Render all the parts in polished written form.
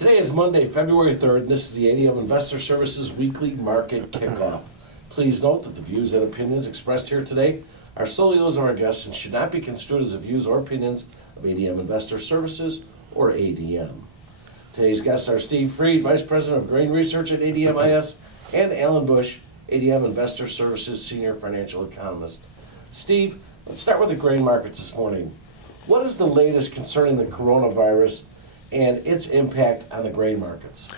Today is Monday, February 3rd, and this is the ADM Investor Services Weekly Market Kickoff. Please note that the views and opinions expressed here today are solely those of our guests and should not be construed as the views or opinions of ADM Investor Services or ADM. Today's guests are Steve Freed, Vice President of Grain Research at ADMIS, and Alan Bush, ADM Investor Services Senior Financial Economist. Steve, let's start with the grain markets this morning. What is the latest concerning the coronavirus and its impact on the grain markets?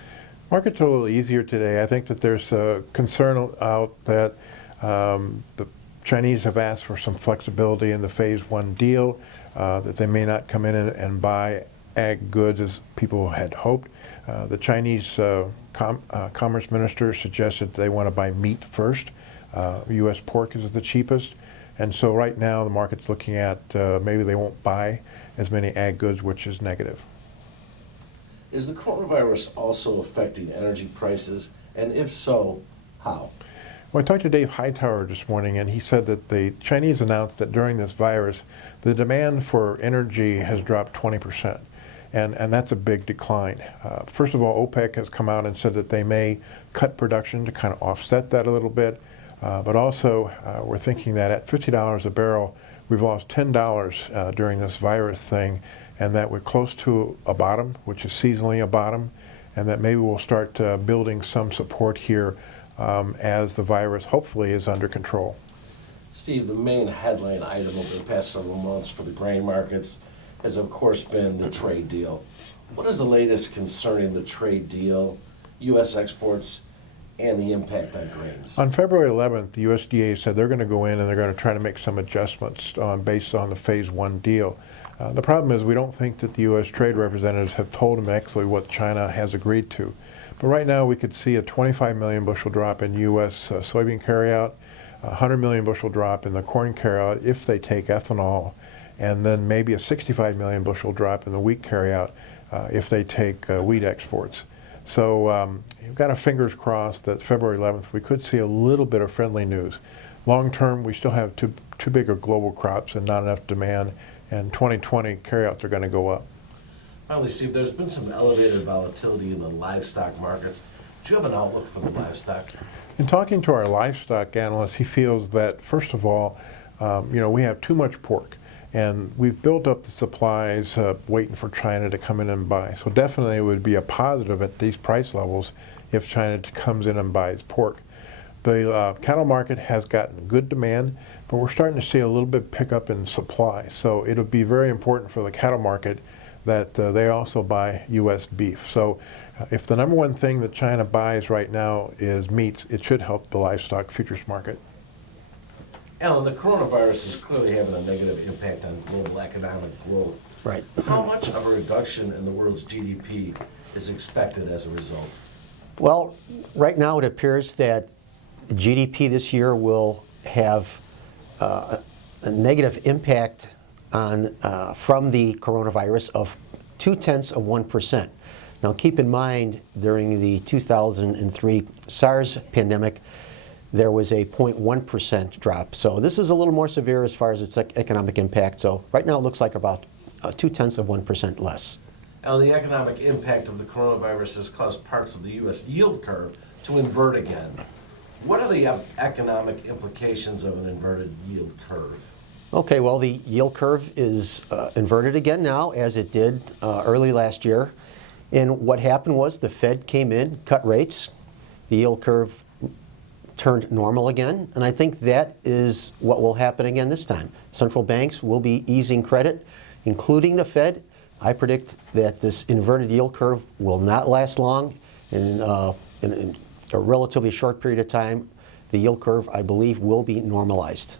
Markets are a little easier today. I think that there's a concern out that the Chinese have asked for some flexibility in the phase one deal, that they may not come in and buy ag goods as people had hoped. The Chinese Commerce Minister suggested they want to buy meat first. U.S. pork is the cheapest. And so right now the market's looking at maybe they won't buy as many ag goods, which is negative. Is the coronavirus also affecting energy prices? And if so, how? Well, I talked to Dave Hightower this morning, and he said that the Chinese announced that during this virus, the demand for energy has dropped 20%. And that's a big decline. First of all, OPEC has come out and said that they may cut production to kind of offset that a little bit. But also, we're thinking that at $50 a barrel, we've lost $10 during this virus thing, and that we're close to a bottom, which is seasonally a bottom, and that maybe we'll start building some support here as the virus hopefully is under control. Steve, the main headline item over the past several months for the grain markets has of course been the trade deal. What is the latest concerning the trade deal, U.S. exports, and the impact on grains? On February 11th, the USDA said they're going to go in and they're going to try to make some adjustments based on the phase one deal. The problem is we don't think that the U.S. trade representatives have told them actually what China has agreed to. But right now we could see a 25 million bushel drop in U.S. Soybean carryout, a 100 million bushel drop in the corn carryout if they take ethanol, and then maybe a 65 million bushel drop in the wheat carryout if they take wheat exports. So you've got our fingers crossed that February 11th we could see a little bit of friendly news. Long term, we still have too big of global crops and not enough demand, and 2020 carryouts are going to go up. Finally, Steve, there's been some elevated volatility in the livestock markets. Do you have an outlook for the livestock? In talking to our livestock analyst, he feels that, first of all, we have too much pork. And we've built up the supplies waiting for China to come in and buy. So definitely it would be a positive at these price levels if China comes in and buys pork. The cattle market has gotten good demand, but we're starting to see a little bit pickup in supply. So it'll be very important for the cattle market that they also buy U.S. beef. So if the number one thing that China buys right now is meats, it should help the livestock futures market. Alan, the coronavirus is clearly having a negative impact on global economic growth. Right. How much of a reduction in the world's GDP is expected as a result? Well, right now it appears that GDP this year will have a negative impact on from the coronavirus of 0.2%. Now keep in mind, during the 2003 SARS pandemic, there was a 0.1% drop. So this is a little more severe as far as its economic impact. So right now it looks like about 0.2% less. Now, the economic impact of the coronavirus has caused parts of the U.S. yield curve to invert again. What are the economic implications of an inverted yield curve? Okay, well, the yield curve is inverted again now, as it did early last year. And what happened was the Fed came in, cut rates, the yield curve turned normal again, and I think that is what will happen again this time. Central banks will be easing credit, including the Fed. I predict that this inverted yield curve will not last long. In a relatively short period of time, the yield curve, I believe, will be normalized.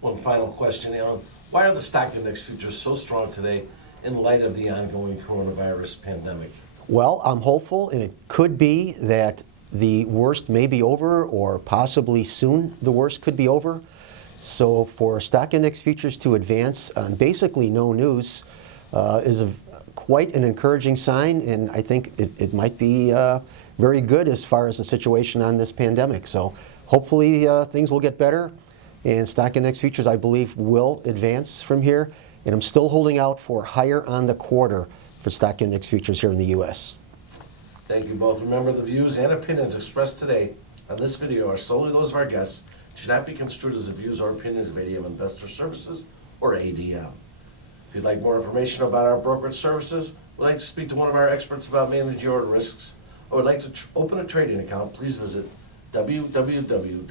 One final question, Alan. Why are the stock index futures so strong today in light of the ongoing coronavirus pandemic? Well, I'm hopeful, and it could be that the worst may be over, or possibly soon the worst could be over. So for stock index futures to advance on basically no news is quite an encouraging sign, and I think it might be very good as far as the situation on this pandemic. So hopefully things will get better, and stock index futures, I believe, will advance from here. And I'm still holding out for higher on the quarter for stock index futures here in the U.S. Thank you both. Remember, the views and opinions expressed today on this video are solely those of our guests, should not be construed as the views or opinions of ADM Investor Services or ADM. If you'd like more information about our brokerage services, would like to speak to one of our experts about managing your risks, or would like to open a trading account, please visit www.admis.com.